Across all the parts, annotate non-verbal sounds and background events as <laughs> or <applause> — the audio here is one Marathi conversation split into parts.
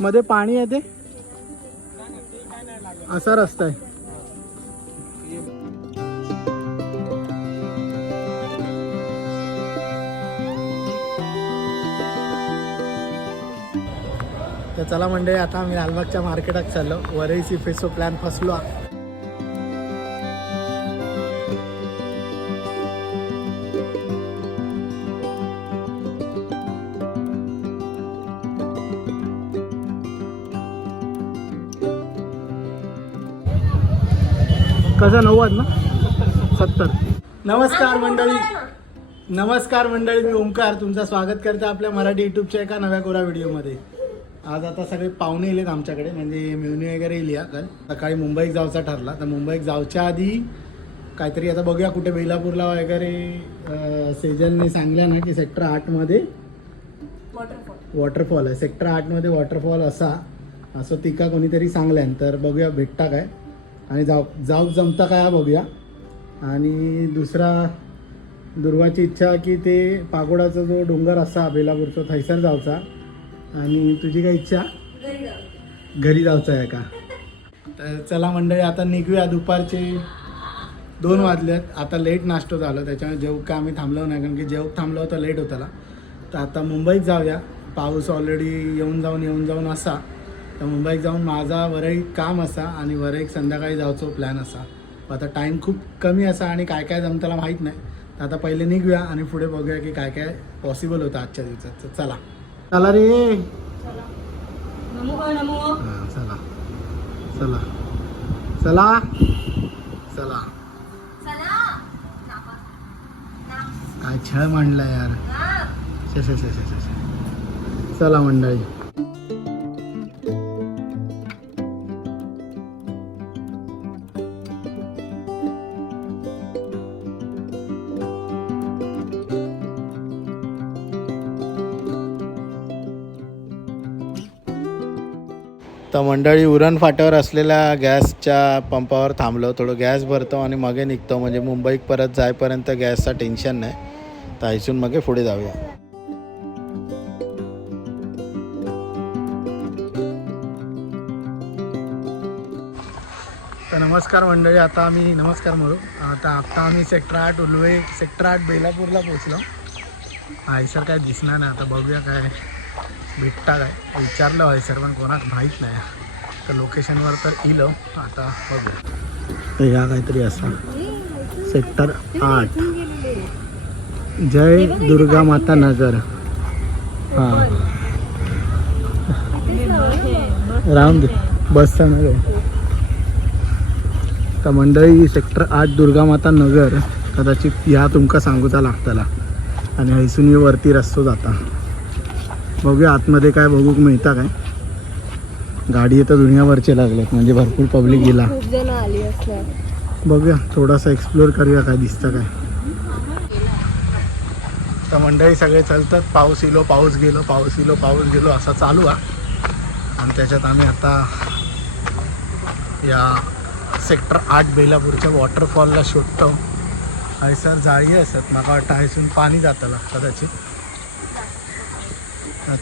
मध्ये पाणी येते असा रस्ता आहे. चला मंडळी आता आम्ही लालबागच्या मार्केटात चाललो. वरई सिफेसो प्लॅन फसलो. कसा नव्वद ना? सत्तर. नमस्कार मंडळी. नमस्कार मंडळी मी ओंकार. तुमचं स्वागत करते आपल्या मराठी युट्यूबच्या एका नव्या कोरा व्हिडिओमध्ये आज आता सगळे पाहुणे येलेत आमच्याकडे म्हणजे मेवणी वगैरे येईल या काल. सकाळी मुंबईत जायचा ठरला. तर मुंबईत जायच्या आधी काहीतरी आता बघूया कुठे बेलापूरला वगैरे सेजलने सांगल्या ना की सेक्टर आठमध्ये वॉटरफॉल. आहे. सेक्टर आठमध्ये वॉटरफॉल असा असं तिका कोणीतरी सांगल्यान. तर बघूया भेटता काय? आणि जाऊ जाऊ जमता काय हा बघूया. आणि दुसरा दुर्वाची इच्छा की ते पागोडाचा जो डोंगर असा बेलापूरचा थैसर जावचा आणि तुझी काय इच्छा? घरी जायचं आहे का? तर चला मंडळी आता निघूया दुपारचे दोन वाजलेत. आता लेट नाश्तो झालं त्याच्यामुळे जेव काय आम्ही थांबलो नाही कारण की जेव थांबलो होता लेट होताला तर आता मुंबईत जाऊया. पाऊस ऑलरेडी येऊन जाऊन येऊन जाऊन असा. तर मुंबईत जाऊन माझा वरही काम असा आणि वरही संध्याकाळी जाऊचो प्लॅन असा. आता टाईम खूप कमी असा आणि काय काय जमताला माहीत नाही. तर आता पहिले निघूया आणि पुढे बघूया की काय काय पॉसिबल होतं आजच्या दिवसात. चला. चला रे. चला. चला. चला. चला. काय छळ मांडला यार. चला मंडळी. मंडळी उरण फाट्यावर असलेल्या गॅसच्या पंपावर थांबलो. थोडं गॅस भरतो आणि मगे निघतो. म्हणजे मुंबईत परत जायपर्यंत गॅसचा टेन्शन नाही. तर इथून मगे पुढे जाऊया. तर नमस्कार मंडळी आता आम्ही नमस्कार म्हणू. आता आता आम्ही सेक्टर आठ उलवे सेक्टर आठ बेलापूरला पोचलो हायसर काय दिसणार नाही. आता बघूया काय भेटता काय. विचारलं हायसर पण कोणाक माहीत नाही. तर लोकेशनवर तर इलं हो. आता बघूया तर या काहीतरी असा सेक्टर आठ. जय दुर्गा माता नगर हां. राहून दे. बसचा नगर तर मंडळी सेक्टर आठ दुर्गामाता नगर. कदाचित ह्या तुमका सांगूचा लागतला. आणि हैसून वरती रस्तो जाता. बघूया आतमध्ये काय बघूक मिळता काय. गाडी तर दुनियाभरचे लागलेत म्हणजे भरपूर पब्लिक गेला. खूप जण आली असणार बघूया थोडासा एक्सप्लोर करूया काय दिसतं काय. तर मंडळी सगळे चालतात. पाऊस इलो पाऊस गेलो पाऊस इलो पाऊस गेलो असा चालू आहे आणि त्याच्यात आम्ही आता या सेक्टर आठ बेलापूरच्या वॉटरफॉलला शोधतो. हयसर जाळी असत म्हाका वाटतं हयसून पाणी जातला कदाचित.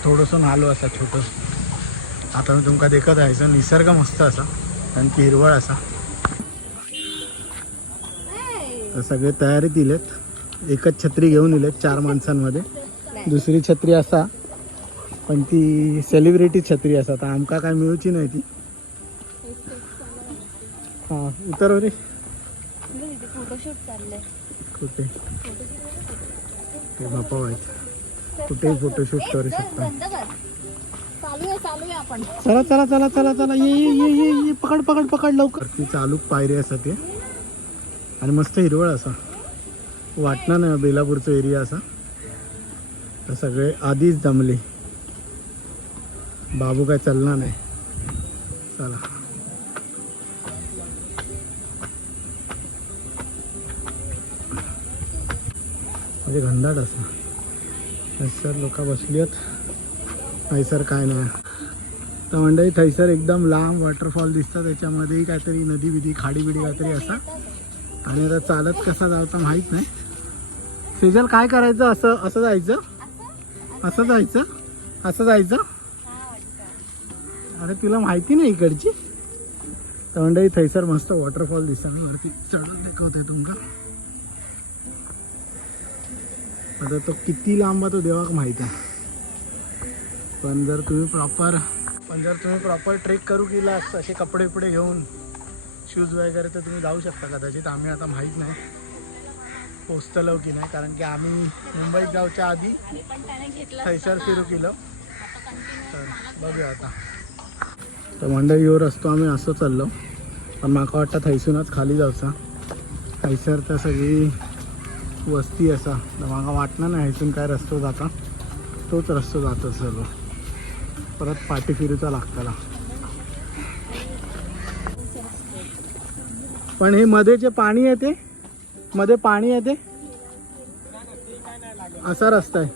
थोडंसं आलो असा छोटं. आता मी तुमका देखत आहे निसर्ग मस्त असा कारण की हिरवळ असा. तर सगळे तयारीत दिलेत. एकच छत्री घेऊन दिलेत चार माणसांमध्ये. दुसरी छत्री असा पण ती सेलिब्रिटी छत्री असा. तर आमका काय मिळूची नाही ती. हां उतर हो रे. कुठे? ते बापा व्हायचं. कुठेही फोटोशूट करू शकता. चला चला चला चला चला. ये ये ये ये ये. पकड पकड पकड लवकर. ती चालू पायरी असा ते. आणि मस्त हिरवळ असा. वाटणार नाही बेलापूरचा एरिया असा. तर सगळे आधीच जमले. बाबू काय चालणार नाही. चला. म्हणजे घंदाट असा. सर लोक बसली आहेत थैसर काय नाही. तर मंडळी थैसर एकदम लांब वॉटरफॉल दिसतं. त्याच्यामध्येही काहीतरी नदी बिदी खाडी बिडी काहीतरी असा. आणि आता चालत कसा जायचं माहीत नाही. सेजल काय करायचं? असं असं जायचं? असं जायचं? असं जायचं? अरे तुला माहिती नाही इकडची? तर मंडळी थैसर मस्त वॉटरफॉल दिसतं. वरती चढत दाखवत आहे तुमका. आता तो किती लांब आहे तो देवाक माहीत आहे. पण जर तुम्ही प्रॉपर पण जर तुम्ही प्रॉपर ट्रेक करू केला असे कपडे उपडे घेऊन शूज वगैरे तर तुम्ही जाऊ शकता कदाचित. आम्ही आता माहीत नाही. पोचतलो की नाही कारण की आम्ही मुंबईत जाऊच्या आधी थैसर फिरू केलं. तर बघूया आता. तर मंडळी येऊ रस्तो आम्ही असं चाललो. पण माका वाटतं थैसूनच खाली जाऊचा. थैसर तर सगळी वस्ती असा. तर म्हाका वाटणार नाही हैसून काय रस्तो जाता. तोच रस्तो जातो सर्व. परत पाठी फिरूचा लागताला. पण हे मध्ये जे पाणी आहे ते? मध्ये पाणी येते असा रस्ता आहे.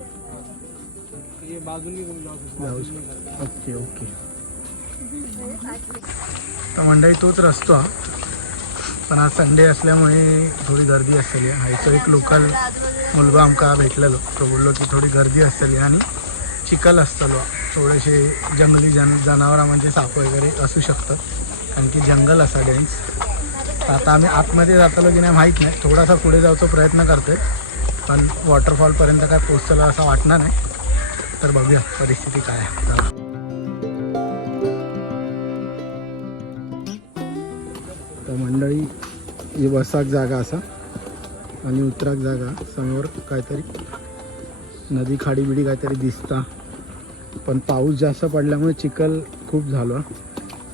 Okay okay. तर मंडळी तोच रस्तो हा. पण आज संडे असल्यामुळे थोडी गर्दी असलेली आहे. हायचं एक लोकल मुलगा आमका भेटलेलो. तो बोललो की थोडी गर्दी असलेली आणि चिखल असतलो. थोडेसे जंगली जन जनावरां म्हणजे साप वगैरे असू शकतं कारण की जंगल असा डेन्स आता आम्ही आतमध्ये जातलो की नाही माहीत नाही. थोडासा पुढे जायचा प्रयत्न करतो पण वॉटरफॉलपर्यंत काय पोचतलो असं वाटणार नाही. तर बघूया परिस्थिती काय आहे. तर मंडळी ही बसाक जागा असा. आणि उतराक जागा. समोर काहीतरी नदी खाडी बिडी काहीतरी दिसता. पण पाऊस जास्त पडल्यामुळे चिखल खूप झालो.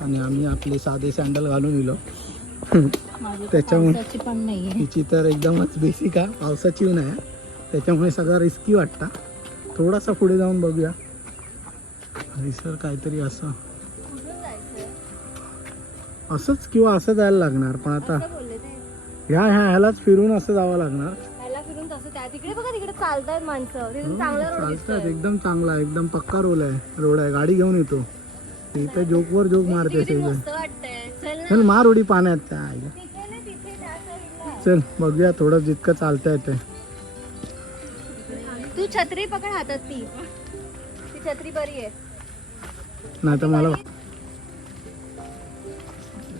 आणि आम्ही आपले साधे सँडल घालून माझी त्याच्यामुळे- हिची तर एकदमच बेसिक आहे. पावसाची नाही आहे. त्याच्यामुळे सगळं रिस्की वाटतं. थोडासा पुढे जाऊन बघूया. सर काहीतरी असं. असंच किंवा असं जायला लागणार पण आता ह्या ह्या ह्यालाच फिरून असं जावं लागणार. माणसं. तिथून चांगला रोड चालतात दिसतोय. एकदम चांगला आहे, एकदम पक्का रोड आहे. रोड आहे. गाडी घेऊन येतो. इथे जोकवर जोक मारते किती सगळं. मस्त वाटतंय. चल ना. चल मार उडी पाण्यात. त्या आईला. तिथे ना तिथे त्या साईडला चल बघूया थोडं जितकं चालता येते तू छत्री पकड हातात ती. ती छत्री बरी आहे. नाही तर मला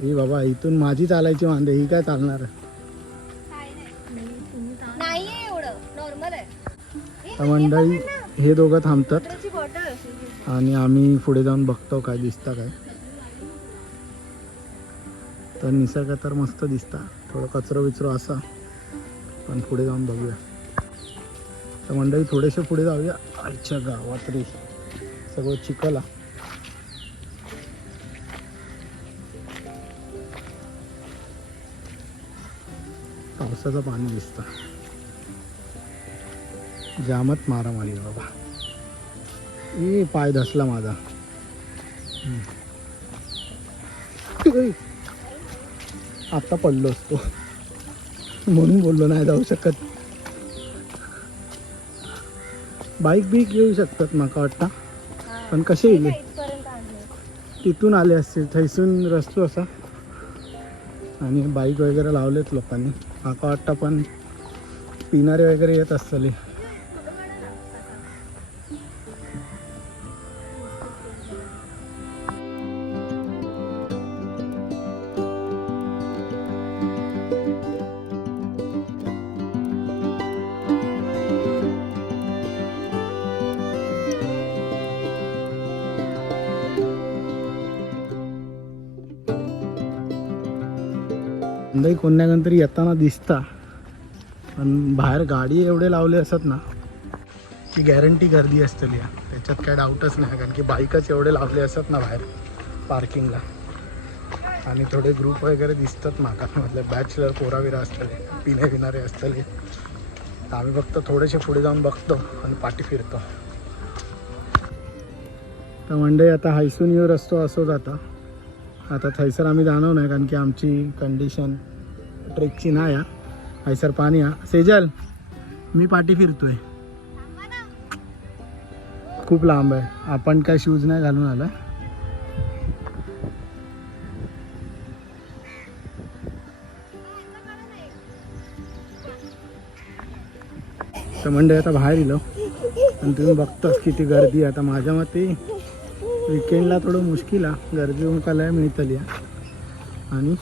ही बाबा इथून माझी चालायची वांदे ही काय चालणार? नाहीये तर मंडळी हे दोघं थांबतात. आणि आम्ही पुढे जाऊन बघतो काय दिसतं काय. तर निसर्ग तर मस्त दिसता. थोडं कचरो विचरो असा. पण पुढे जाऊन बघूया. तर मंडळी थोडेसे पुढे जाऊया. आईच्या गावात रे. सगळं चिखला पावसाचं पाणी दिसतं. जामत मारामारी बाबा. ए पाय धसला माझा. आत्ता आता पडलो असतो. म्हणून बोललो नाही जाऊ शकत. बाईक बीक येऊ शकतात माका वाटतं. पण कसे येईल तिथून आले असतील थैसून रस्तो असा. आणि बाईक वगैरे लावलेत लोकांनी. माका वाटतं पण पिणारे वगैरे येत असतले. नाही कोणत्या तरी येताना दिसता. पण बाहेर गाडी एवढे लावले असत ना की गॅरंटी गर्दी असतली त्याच्यात काय डाऊटच नाही कारण की बाईकच एवढे लावले असत ना बाहेर पार्किंगला आणि थोडे ग्रुप वगैरे दिसतात माका मतलब बॅचलर पोराविरा असतले पिणे पिणारे असतले. तर आम्ही फक्त थोडेसे पुढे जाऊन बघतो आणि पाठी फिरतो. तर मंडई आता हायसून येऊ रस्तो असो जाता आता थैसर आम्ही जाणव नाही कारण की आमची कंडिशन ट्रेकची ना या. हैसर पाणी हा सेजल मी पाठी फिरतोय. खूप लांब आहे. आपण काय शूज नाही घालून आला. तर मंडळी आता बाहेर येलो. आणि तुम्ही बघताच किती गर्दी आहे. आता माझ्या मते विकेंडला थोडं मुश्किल आहे. गर्दी उंकाला मिळतली आणि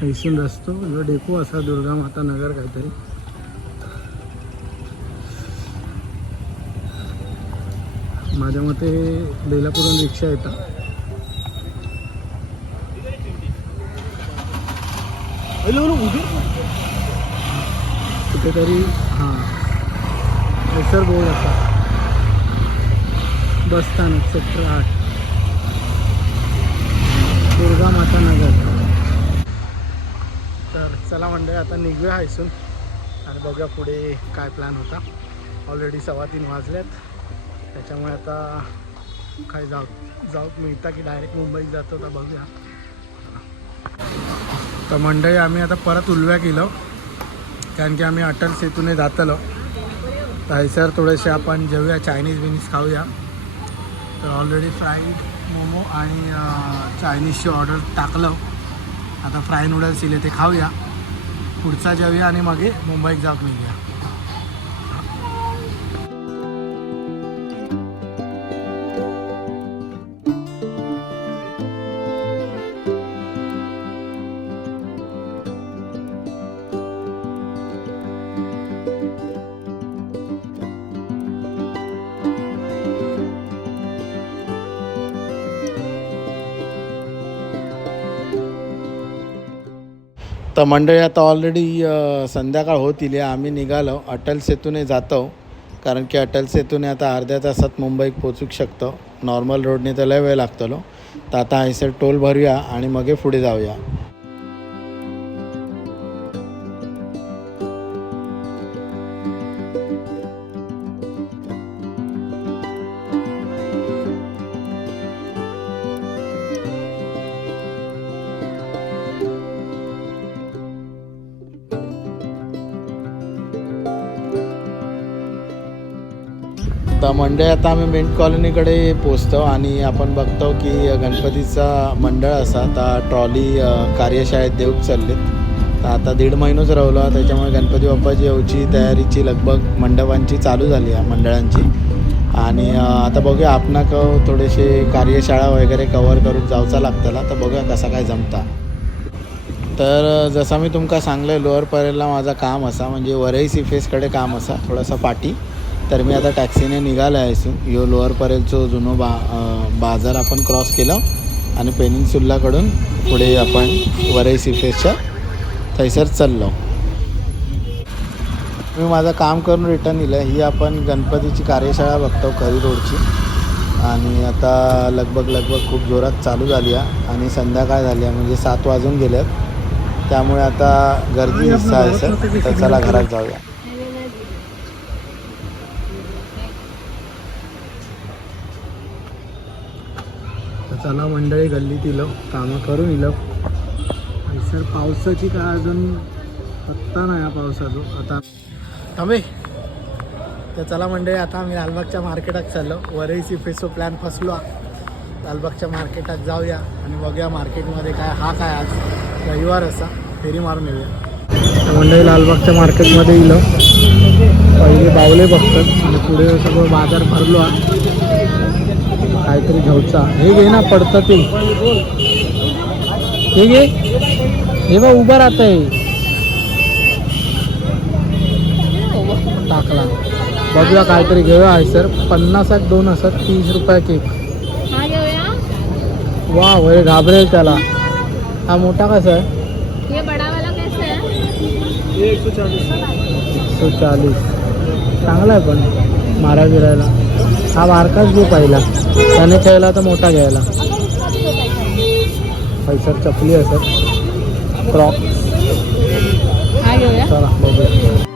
हैसून रस्तो जो डेपो असा दुर्गा माता नगर काहीतरी. माझ्या मते बेलापूरून रिक्षा येतात. कुठेतरी हां. प्रेशर बोर्ड असा. बस स्थानक सेक्टर आठ. दुर्गा माता नगर. चला मंडळी आता निघूया हायसून. आणि बघूया पुढे काय प्लॅन होता. ऑलरेडी सव्वा तीन वाजलेत. त्याच्यामुळे आता काय जाऊ जाऊ मिळता की डायरेक्ट मुंबईत जातो तर बघूया. तर मंडळी आम्ही आता परत उलव्या गेलो. कारण की आम्ही अटल सेतूने जातलो. तर हैसर थोडेसे आपण जेवूया चायनीज बिनीज खाऊया. तर ऑलरेडी फ्राईड मोमो आणि चायनीजची ऑर्डर टाकलं. आता फ्राय नूडल्स इले ते खाऊया. पुढचा जाऊया आणि मागे मुंबईत जाऊन निघूया. तर मंडळी आता ऑलरेडी संध्याकाळ होत इली आम्ही निघालो. अटल सेतूने जातो. कारण की अटल सेतूने आता अर्ध्या तासात मुंबईत पोचूक शकतो. नॉर्मल रोडने तर लय वेळ लागतलो. तर आता हैसर टोल भरूया आणि मगे पुढे जाऊया. तर मंडळ आता आम्ही मिंट कॉलनीकडे पोचतो आणि आपण बघतो की गणपतीचा मंडळ असा आता ट्रॉली कार्यशाळेत देऊक चाललेत. तर आता दीड महिनोच राहिलो त्याच्यामुळे गणपती बाप्पाची येऊची तयारीची लगभग मंडपांची चालू झाली आहे मंडळांची. आणि आता बघूया आपणाक थोडेसे कार्यशाळा वगैरे कवर करून जावचा लागतला तर बघूया कसा काय जमता. तर जसं मी तुमका सांगलं लोअर परेलला माझा काम असा म्हणजे वरई सिफेसकडे काम असा थोडासा पाठी तर मी आता टॅक्सीने निघालो आहे इथून. यो लोअर परेलचो जुनो बा बाजार आपण क्रॉस केला आणि पेनिन्सुल्लाकडून पुढे आपण वरई सिफेसच्या थैसर चाललो. मी माझं काम करून रिटर्न दिलं. ही आपण गणपतीची कार्यशाळा बघतो खरी रोडची. आणि आता लगभग लगभग खूप जोरात चालू झाली आहे आणि संध्याकाळ झाली आहे. म्हणजे सात वाजून गेल्यात त्यामुळे आता गर्दी दिसत आहे सर तर चला घरात जाऊया. चला मंडळी गल्लीत इलो कामं करून इलो आणि सर पावसाची काय अजून पत्ता नाही हा पावसाचो. आता थांबे. तर चला मंडळी आता आम्ही लालबागच्या मार्केटात चाललो. वरही सिफेसो प्लॅन फसलो. हा. लालबागच्या मार्केटात जाऊया आणि बघूया मार्केटमध्ये काय हा काय आज रविवार असा. फेरी मारून येऊया. मंडळी लालबागच्या मार्केटमध्ये येलो पहिले बावले बघतात. आणि पुढे सगळं बाजार भरलो आहे काहीतरी घेऊचा हे घे ना पडतं ते. हे घे. हे बा उभं राहत आहे टाकला. बघूया काहीतरी घेऊया आहे सर. पन्नास एक दोन असतात तीस रुपये केक. हा वा वय घाबरेल त्याला. हा मोठा कसा आहे? ये बडा वाला कैसा है एकशे चाळीस. चांगला आहे पण मारा गिरायला. हा बारकाच घेऊ पहिला. त्याने खेळला तर मोठा घ्यायला. पैशात चपली असत घेऊया. चला बघूया.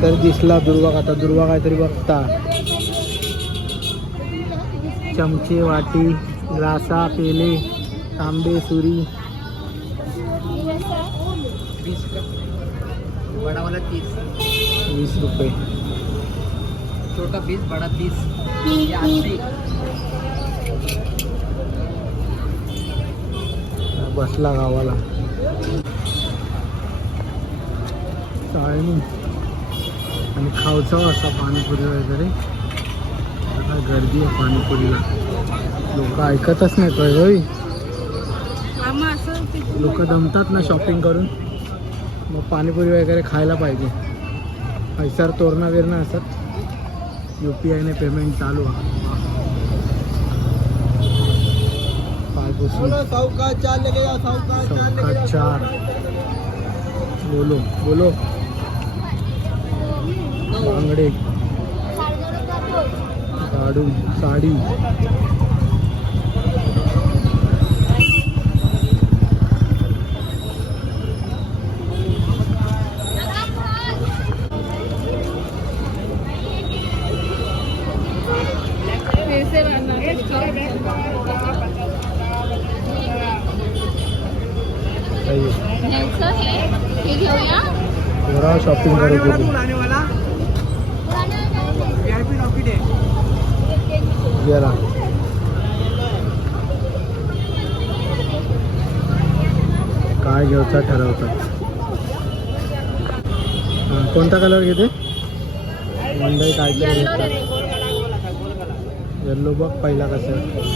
काहीतरी दिसला दुर्वा आता दुर्वा काहीतरी बघता. चमचे वाटी ग्लासा पेले तांबे सुरी. बड़ा वाला तीस. वीस रुपये. छोटा बीस बड़ा तीस. ये <laughs> अस्सी बसला गावाला. चाळणी. आणि खावचा असा पाणीपुरी वगैरे. आता गर्दी आहे पाणीपुरीला. लोक ऐकतच नाही काय होय. लोक दमतात ना शॉपिंग करून. मग पाणीपुरी वगैरे खायला पाहिजे. पैसार तोरणा बिरणा असतात. यू पी आयने पेमेंट चालू आहे. चौका चार. बोलो बोलो. बांगडे साडू साडी काही जरा शॉपिंग करत होती आने वाला वीआईपी लॉकेट है जरा काय घ्यायचा ठरवतात कोणता कलर घेते? मंडई काय येल्लो बघ पहिला कसं आहे.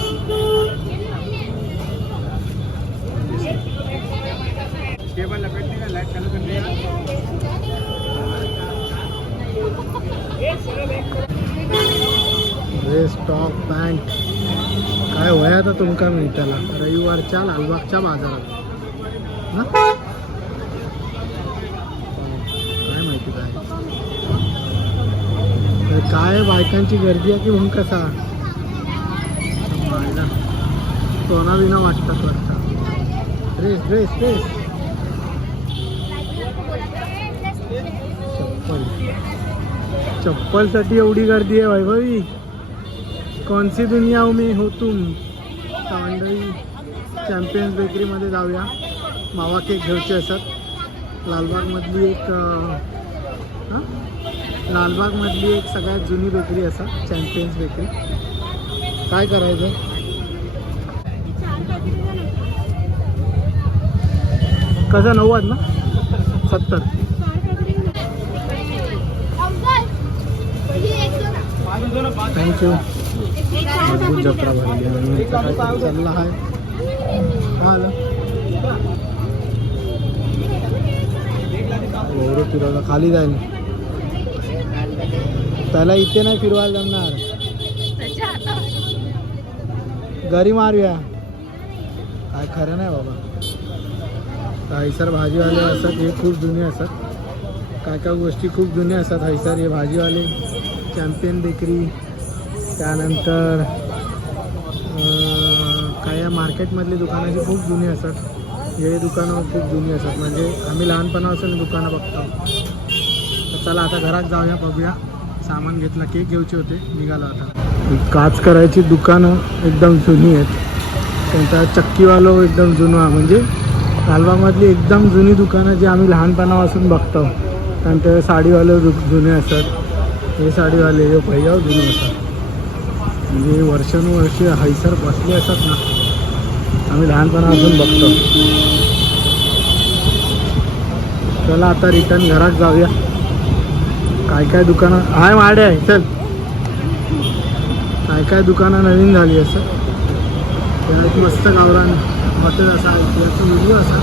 केबल लपेटने का लाइट चालू करने का ड्रेस टॉप पॅन्ट काय वय आता तुमका मिळताला. रविवारच्या लालबागच्या बाजारात. काय माहिती काय? तर काय बायकांची गर्दी आहे की म्हणून कसा? सोना बिना वाटतात वाटतात ड्रेस ड्रेस ड्रेस चप्पल. चप्पलसाठी एवढी गर्दी आहे वैभवी. कौन सी दुनिया में हो तुम? मंडळी चॅम्पियन्स बेकरीमध्ये जाऊया. मावा केक घ्यायचे असत लालबागमधली एक हां? लालबागमधली एक सगळ्यात जुनी बेकरी असा चॅम्पियन्स बेकरी काय करायचं? कसं नव्वद ना? सत्तर. थँक्यू मजबूत जत्रा भरली आणि काय चालला आहे हा आलं एवढं फिरवलं खाली जाईल त्याला इथे नाही फिरवायला जमणार घरी मारूया काय खरं नाही बाबा हैसर भाजीवाले असतात हे खूप जुने असतात काय काय गोष्टी खूप जुन्या असतात हैसर हे भाजीवाले चॅम्पियन बेकरी त्यानंतर काय या मार्केटमधली दुकानाची खूप जुनी असतात. हे दुकानं खूप जुनी असतात. म्हणजे आम्ही लहानपणापासून दुकानं बघतो. तर चला आता घरात जाऊया बघूया. सामान घेतलं केक घ्यायचे होते. निघालो आता. काच करायची दुकानं एकदम जुनी आहेत. त्यांचा चक्कीवालो एकदम जुना म्हणजे लालबागमधली एकदम जुनी दुकानं जी आम्ही लहानपणापासून बघतो. त्यानंतर साडीवाले जुने असतात. हे साडीवाले हे भैया जुने असतात. म्हणजे वर्षानुवर्षे हैसर बसले असतात ना. आम्ही लहानपणापासून बघतो. चला आता रिटर्न घरात जाऊया. काय काय दुकानं हाय माडे आहे चल. काय काय दुकानं नवीन झाली असं? त्यात मस्त गावरान हॉटेल असा याचा व्हिडिओ असा.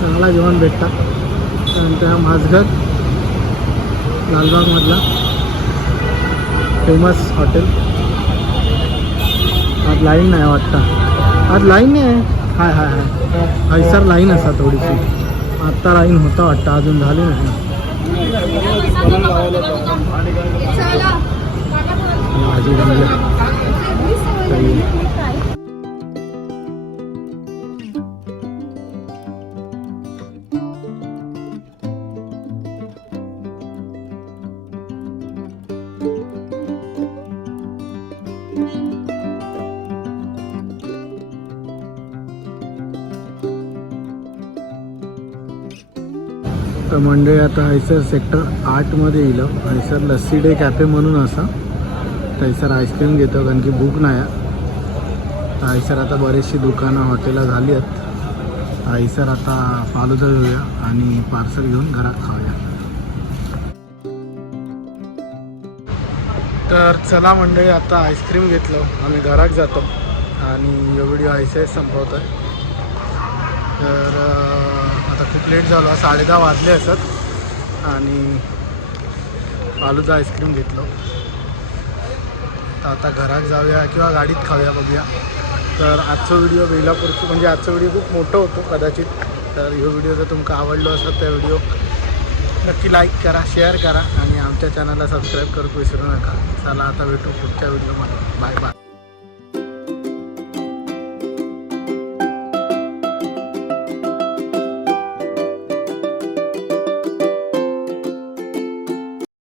चांगला जेवण भेटतात. त्यानंतर हा माझघर लालबागमधला फेमस हॉटेल आज लाईन नाही वाटतं. आज लाईन नहीं आहे. हाय हाय हाय. हैसर लाईन असा थोडीशी. आता लाइन होता वाटा अजून झाली नाही. भाजी मंडळी आता हायसर सेक्टर आठमध्ये येईल. हायसर लस्सी डे कॅफे म्हणून असा. हैसर आईस्क्रीम घेतो कारण की भूक नाही आहे. तर आता बरीचशी दुकानं हॉटेलं झाली आहेत. हैसर आता फालुदा घेऊया आणि पार्सल घेऊन घरात खाऊया. तर चला मंडळी आता आईस्क्रीम घेतलं. आम्ही घरात जातो. आणि व्हिडिओ आयसे संपवतो आहे तर खूप लेट झालो साडे दहा वाजले असत. आणि आलूचं आईस्क्रीम घेतलं. तर आता घरात जाऊया किंवा गाडीत खाऊया बघूया. तर आजचा व्हिडिओ वेलापूरचं म्हणजे आजचा व्हिडिओ खूप मोठं होतो कदाचित. तर ह्यो व्हिडिओ जर तुमका आवडलो असेल तर व्हिडिओ नक्की लाईक करा शेअर करा. आणि आमच्या चॅनलला सबस्क्राईब करू विसरू नका. चला आता भेटू पुढच्या व्हिडिओमध्ये बाय बाय